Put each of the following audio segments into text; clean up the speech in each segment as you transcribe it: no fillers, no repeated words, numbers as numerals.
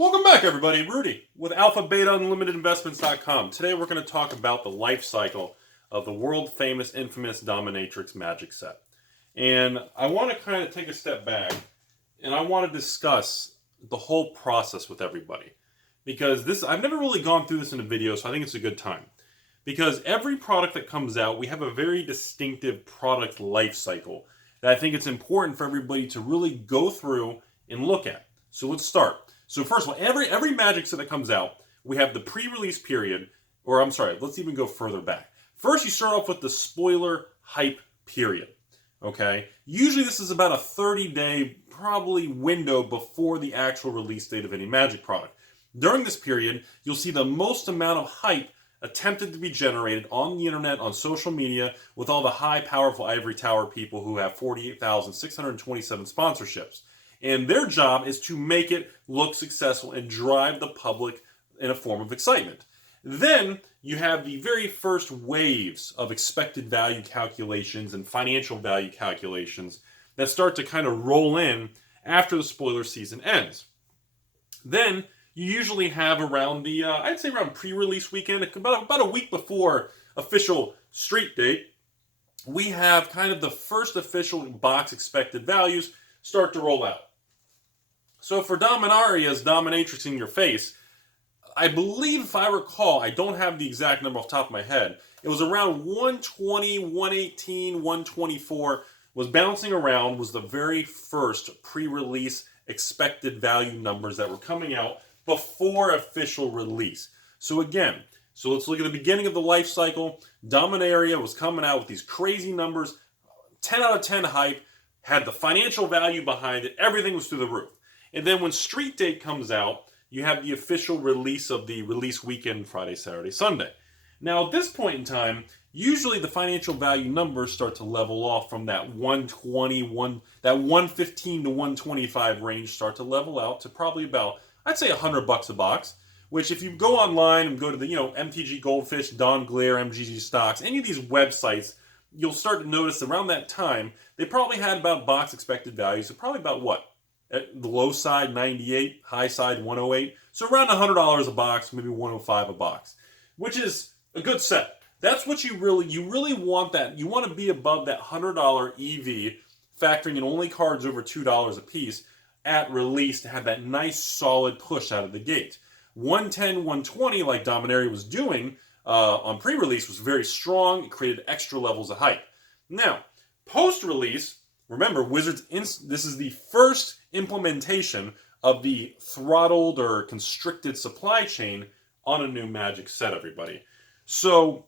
Welcome back, everybody. Rudy with AlphaBetaUnlimitedInvestments.com. Today we're going to talk about the life cycle of the world-famous, infamous Dominatrix Magic set. And I want to kind of take a step back, and I want to discuss the whole process with everybody. Because I've never really gone through this in a video, so I think it's a good time. Because every product that comes out, we have a very distinctive product life cycle that I think it's important for everybody to really go through and look at. So let's start. So first of all, every Magic set that comes out, we have the pre-release period, or I'm sorry, let's even go further back. First, you start off with the spoiler hype period, okay? Usually this is about a 30-day, probably, window before the actual release date of any Magic product. During this period, you'll see the most amount of hype attempted to be generated on the internet, on social media, with all the high, powerful ivory tower people who have 48,627 sponsorships. And their job is to make it look successful and drive the public in a form of excitement. Then you have the very first waves of expected value calculations and financial value calculations that start to kind of roll in after the spoiler season ends. Then you usually have around the, I'd say around pre-release weekend, about a week before official street date, we have kind of the first official box expected values start to roll out. So for Dominaria's Dominatrix in Your Face, I believe, if I recall, I don't have the exact number off the top of my head, it was around 120, 118, 124, was bouncing around, was the very first pre-release expected value numbers that were coming out before official release. So again, let's look at the beginning of the life cycle. Dominaria was coming out with these crazy numbers, 10 out of 10 hype, had the financial value behind it, everything was through the roof. And then when Street Date comes out, you have the official release of the release weekend, Friday, Saturday, Sunday. Now, at this point in time, usually the financial value numbers start to level off from that 120, that 115 to 125 range, start to level out to probably about, I'd say, $100 a box. Which, if you go online and go to the, MTG Goldfish, Don Glare, MGG Stocks, any of these websites, you'll start to notice around that time, they probably had about box expected values of probably about what? At the low side, 98, high side, 108. So around $100 a box, maybe 105 a box, which is a good set. That's what you really want that. You want to be above that $100 EV, factoring in only cards over $2 a piece at release to have that nice solid push out of the gate. 110, 120, like Dominaria was doing on pre-release, was very strong. It created extra levels of hype. Now, post-release, remember, Wizards, this is the first implementation of the throttled or constricted supply chain on a new Magic set, everybody. So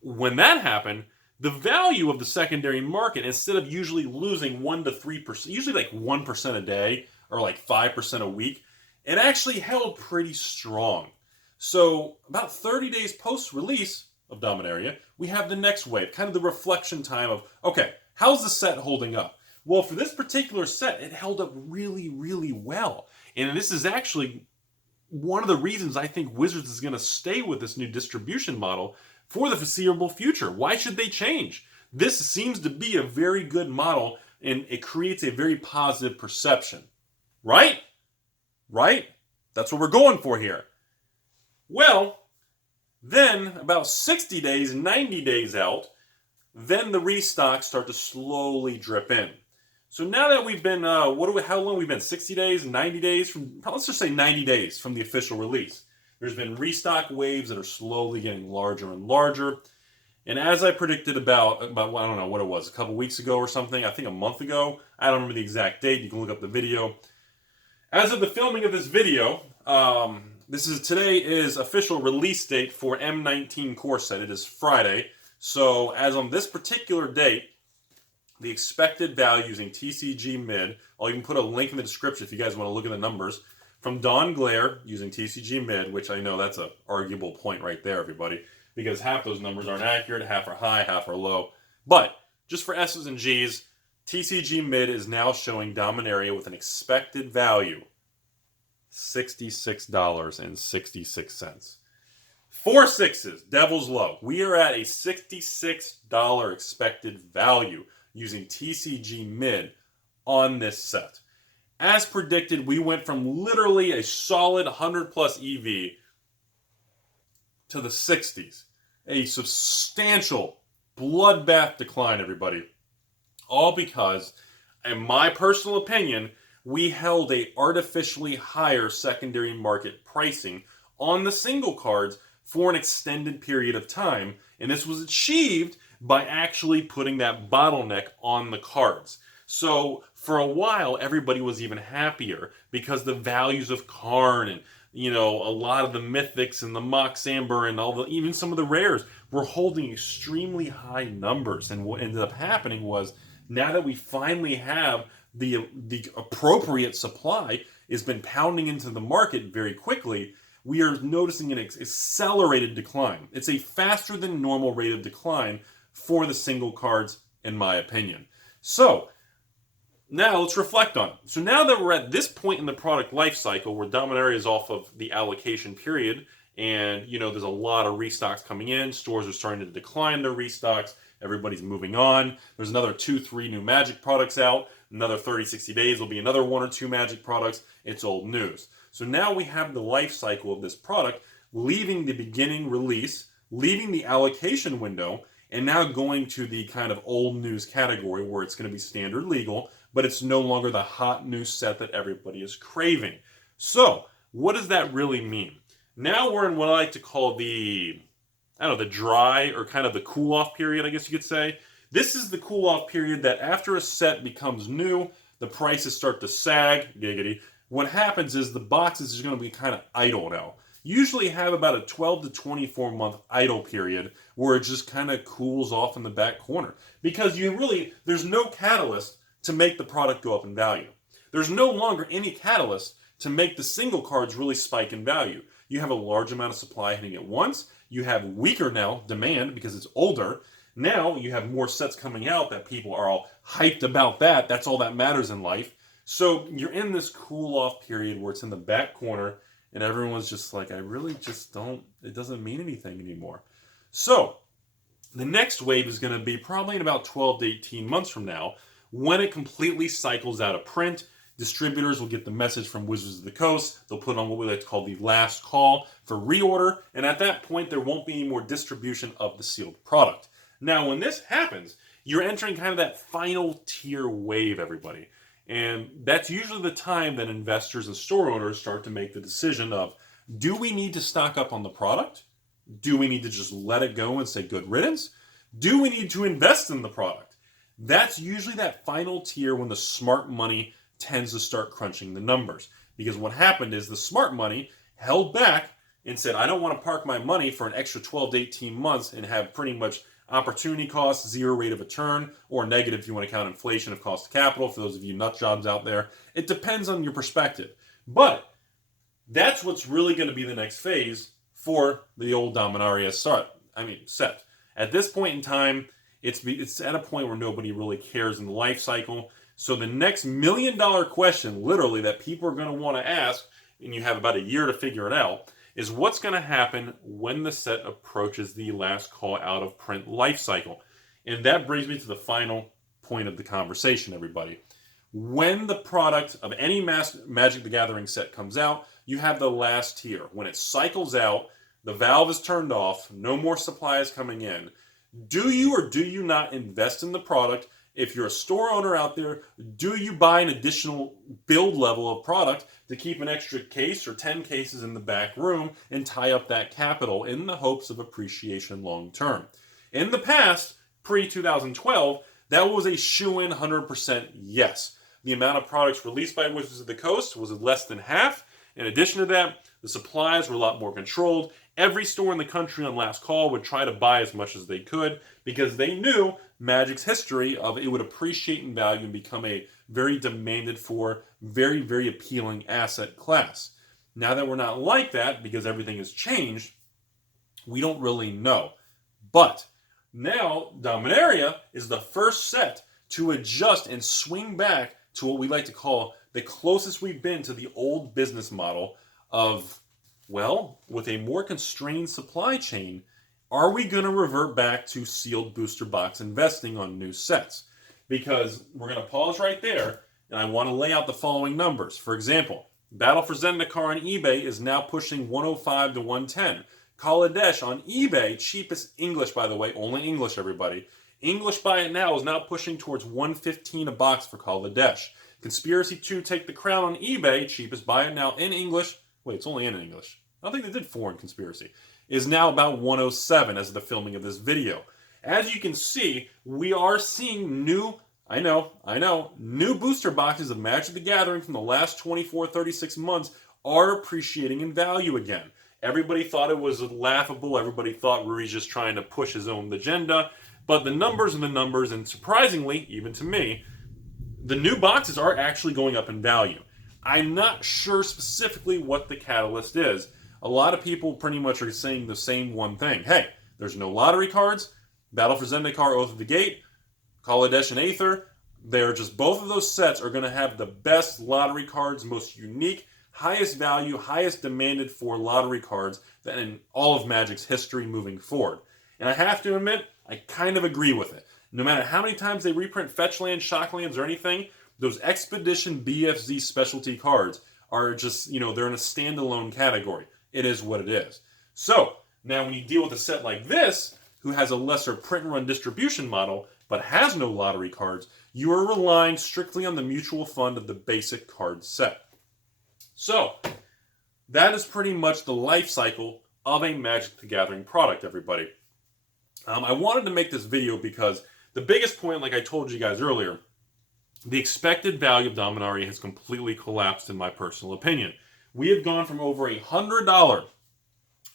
when that happened, the value of the secondary market, instead of usually losing 1 to 3%, usually like 1% a day or like 5% a week, it actually held pretty strong. So about 30 days post-release of Dominaria, we have the next wave, kind of the reflection time of, okay, how's the set holding up? Well, for this particular set, it held up really, really well. And this is actually one of the reasons I think Wizards is going to stay with this new distribution model for the foreseeable future. Why should they change? This seems to be a very good model, and it creates a very positive perception. Right? Right? That's what we're going for here. Well, then about 60 days, 90 days out, then the restocks start to slowly drip in. So now that we've been, how long we've been? 60 days, 90 days from, let's just say 90 days from the official release. There's been restock waves that are slowly getting larger and larger. And as I predicted about I don't know what it was, a couple weeks ago or something, I think a month ago, I don't remember the exact date, you can look up the video. As of the filming of this video, today is official release date for M19 core set. It is Friday. So as on this particular date, the expected value using TCG mid, I'll even put a link in the description if you guys want to look at the numbers, from Don Glare using TCG mid, which I know that's an arguable point right there, everybody, because half those numbers aren't accurate, half are high, half are low. But just for S's and G's, TCG mid is now showing Dominaria with an expected value, $66.66. 4 sixes, Devil's Low. We are at a $66 expected value using TCG mid on this set. As predicted, we went from literally a solid 100 plus EV to the 60s. A substantial bloodbath decline, everybody. All because, in my personal opinion, we held a artificially higher secondary market pricing on the single cards for an extended period of time. And this was achieved by actually putting that bottleneck on the cards. So for a while, everybody was even happier because the values of Karn and a lot of the mythics and the Mox Amber and even some of the rares were holding extremely high numbers. And what ended up happening was, now that we finally have the appropriate supply has been pounding into the market very quickly, we are noticing an accelerated decline. It's a faster than normal rate of decline for the single cards, in my opinion. So now let's reflect on it. So now that we're at this point in the product life cycle where Dominaria is off of the allocation period, and there's a lot of restocks coming in, stores are starting to decline their restocks, everybody's moving on. There's another 2-3 new Magic products out. Another 30-60 days will be another 1 or 2 Magic products. It's old news. So now we have the life cycle of this product leaving the beginning release, leaving the allocation window, and now going to the kind of old news category where it's going to be standard legal, but it's no longer the hot new set that everybody is craving. So what does that really mean? Now we're in what I like to call the dry or kind of the cool-off period, I guess you could say. This is the cool-off period that after a set becomes new, the prices start to sag, giggity. What happens is the boxes are going to be kind of idle now. Usually have about a 12 to 24 month idle period where it just kind of cools off in the back corner. Because there's no catalyst to make the product go up in value. There's no longer any catalyst to make the single cards really spike in value. You have a large amount of supply hitting at once. You have weaker now demand because it's older. Now you have more sets coming out that people are all hyped about that. That's all that matters in life. So you're in this cool off period where it's in the back corner and everyone's just like, I really just don't, it doesn't mean anything anymore. So the next wave is going to be probably in about 12 to 18 months from now when it completely cycles out of print. Distributors will get the message from Wizards of the Coast. They'll put on what we like to call the last call for reorder. And at that point, there won't be any more distribution of the sealed product. Now, when this happens, you're entering kind of that final tier wave, everybody. And that's usually the time that investors and store owners start to make the decision of, do we need to stock up on the product? Do we need to just let it go and say good riddance? Do we need to invest in the product? That's usually that final tier when the smart money tends to start crunching the numbers. Because what happened is the smart money held back and said, I don't want to park my money for an extra 12 to 18 months and have pretty much opportunity cost, zero rate of return, or negative if you want to count inflation of cost of capital, for those of you nut jobs out there. It depends on your perspective. But that's what's really going to be the next phase for the old Dominaria set. At this point in time, it's at a point where nobody really cares in the life cycle. So the next $1 million question, literally, that people are going to want to ask, and you have about a year to figure it out, is what's going to happen when the set approaches the last call out of print life cycle. And that brings me to the final point of the conversation, everybody. When the product of any Magic the Gathering set comes out, you have the last tier. When it cycles out, the valve is turned off, no more supply is coming in. Do you or do you not invest in the product? If you're a store owner out there, do you buy an additional build level of product to keep an extra case or 10 cases in the back room and tie up that capital in the hopes of appreciation long term? In the past, pre-2012, that was a shoo-in 100% yes. The amount of products released by Wizards of the Coast was less than half. In addition to that, the supplies were a lot more controlled. Every store in the country on last call would try to buy as much as they could because they knew Magic's history of it would appreciate in value and become a very demanded for, very, very appealing asset class. Now that we're not like that because everything has changed, we don't really know. But now Dominaria is the first set to adjust and swing back to what we like to call the closest we've been to the old business model of, well, with a more constrained supply chain, are we going to revert back to sealed booster box investing on new sets? Because we're going to pause right there. and I want to lay out the following numbers. For example, Battle for Zendikar on eBay is now pushing 105 to 110. Kaladesh on eBay, cheapest English, by the way, only English, everybody. English buy it now is now pushing towards 115 a box for Kaladesh. Conspiracy 2 Take the Crown on eBay, cheapest buy it now in English. Wait, it's only in English. I don't think they did foreign Conspiracy. Is now about 107 as of the filming of this video. As you can see, we are seeing new, I know, new booster boxes of Magic the Gathering from the last 24, 36 months are appreciating in value again. Everybody thought it was laughable. Everybody thought Rudy's just trying to push his own agenda. But the numbers are the numbers, and surprisingly, even to me, the new boxes are actually going up in value. I'm not sure specifically what the catalyst is. A lot of people pretty much are saying the same one thing. Hey, there's no lottery cards. Battle for Zendikar, Oath of the Gate, Kaladesh and Aether. They're just, both of those sets are going to have the best lottery cards, most unique, highest value, highest demanded for lottery cards than in all of Magic's history moving forward. And I have to admit, I kind of agree with it. No matter how many times they reprint Fetch Lands, Shock Lands, or anything, those Expedition BFZ specialty cards are just, they're in a standalone category. It is what it is. So, now when you deal with a set like this, who has a lesser print and run distribution model, but has no lottery cards, you are relying strictly on the mutual fund of the basic card set. So, that is pretty much the life cycle of a Magic the Gathering product, everybody. I wanted to make this video because the biggest point, like I told you guys earlier, the expected value of Dominaria has completely collapsed in my personal opinion. We have gone from over $100,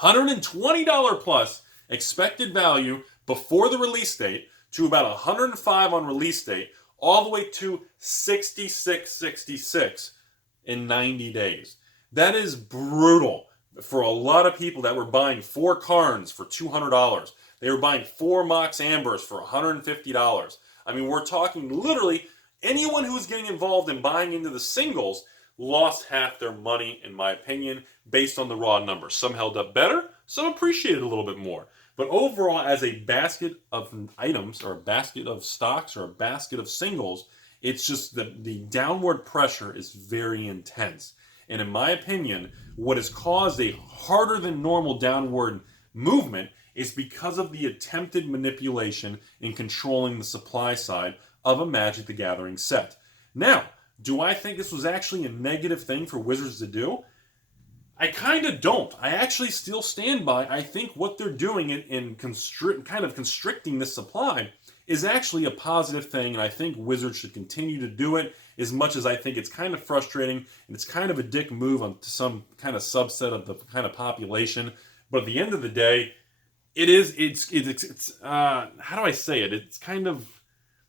$120 plus expected value before the release date to about $105 on release date, all the way to $66.66 in 90 days. That is brutal for a lot of people that were buying 4 Karns for $200. They were buying 4 Mox Ambers for $150. I mean, we're talking literally anyone who was getting involved in buying into the singles lost half their money, in my opinion, based on the raw numbers. Some held up better, some appreciated a little bit more. But overall, as a basket of items, or a basket of stocks, or a basket of singles, it's just that the downward pressure is very intense. And in my opinion, what has caused a harder than normal downward movement is because of the attempted manipulation in controlling the supply side of a Magic the Gathering set. Now, do I think this was actually a negative thing for Wizards to do? I kind of don't. I actually still stand by. I think what they're doing in kind of constricting this supply is actually a positive thing, and I think Wizards should continue to do it, as much as I think it's kind of frustrating and it's kind of a dick move on to some kind of subset of the kind of population. But at the end of the day, it's how do I say it?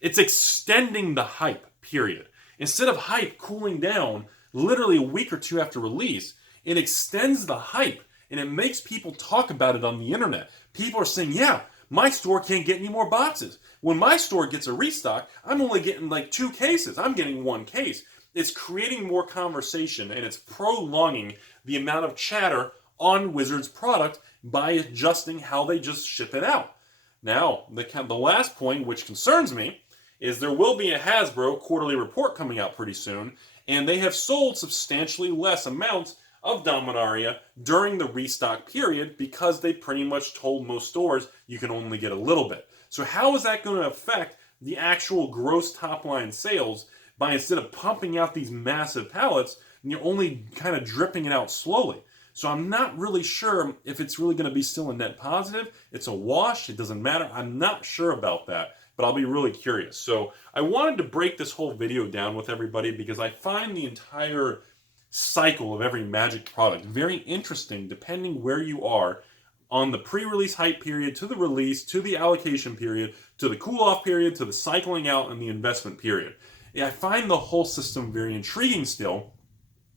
It's extending the hype, period. Instead of hype cooling down literally a week or two after release, it extends the hype and it makes people talk about it on the internet. People are saying, yeah, my store can't get any more boxes. When my store gets a restock, I'm only getting like 2 cases. I'm getting 1 case. It's creating more conversation and it's prolonging the amount of chatter on Wizards product by adjusting how they just ship it out. Now, the last point, which concerns me, is there will be a Hasbro quarterly report coming out pretty soon, and they have sold substantially less amounts of Dominaria during the restock period because they pretty much told most stores you can only get a little bit. So how is that going to affect the actual gross top line sales by, instead of pumping out these massive pallets, you're only kind of dripping it out slowly? So I'm not really sure if it's really going to be still a net positive. It's a wash. It doesn't matter. I'm not sure about that, but I'll be really curious. So I wanted to break this whole video down with everybody because I find the entire cycle of every Magic product very interesting, depending where you are on the pre-release hype period, to the release, to the allocation period, to the cool-off period, to the cycling out, and the investment period. I find the whole system very intriguing still.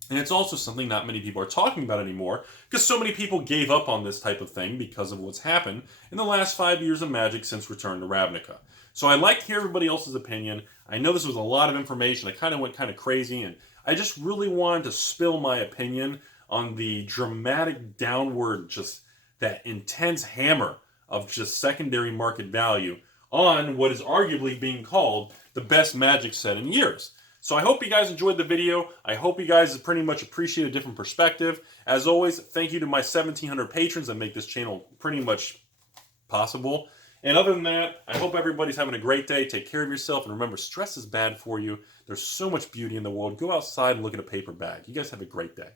And it's also something not many people are talking about anymore because so many people gave up on this type of thing because of what's happened in the last 5 years of Magic since Return to Ravnica. So I'd like to hear everybody else's opinion. I know this was a lot of information. I kind of went kind of crazy, and I just really wanted to spill my opinion on the dramatic downward, just that intense hammer of just secondary market value on what is arguably being called the best Magic set in years. So I hope you guys enjoyed the video. I hope you guys pretty much appreciate a different perspective. As always, thank you to my 1,700 patrons that make this channel pretty much possible. And other than that, I hope everybody's having a great day. Take care of yourself. And remember, stress is bad for you. There's so much beauty in the world. Go outside and look at a paper bag. You guys have a great day.